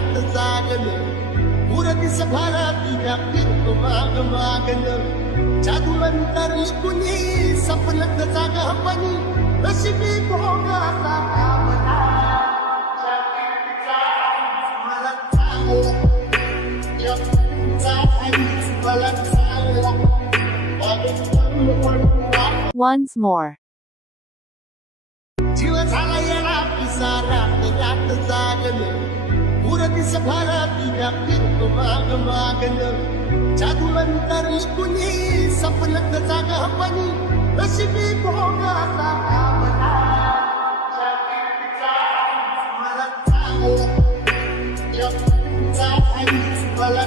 रात जागलं उरतीस भरातीच्या फिरतो माग मागलं जादूला उतरली कुणी सपनत जागपणी नशिबी भोगाचा कामना मला चांगला या मला चांगला Once more. जीव झाला येणार पिसा रात रात जागलं उरतीस भरातीच्या फिरतो माग मागलं जादूला उतरली कुणी सपनत जागपणी नशिबी भोगाचा कामना मला चांगला या मला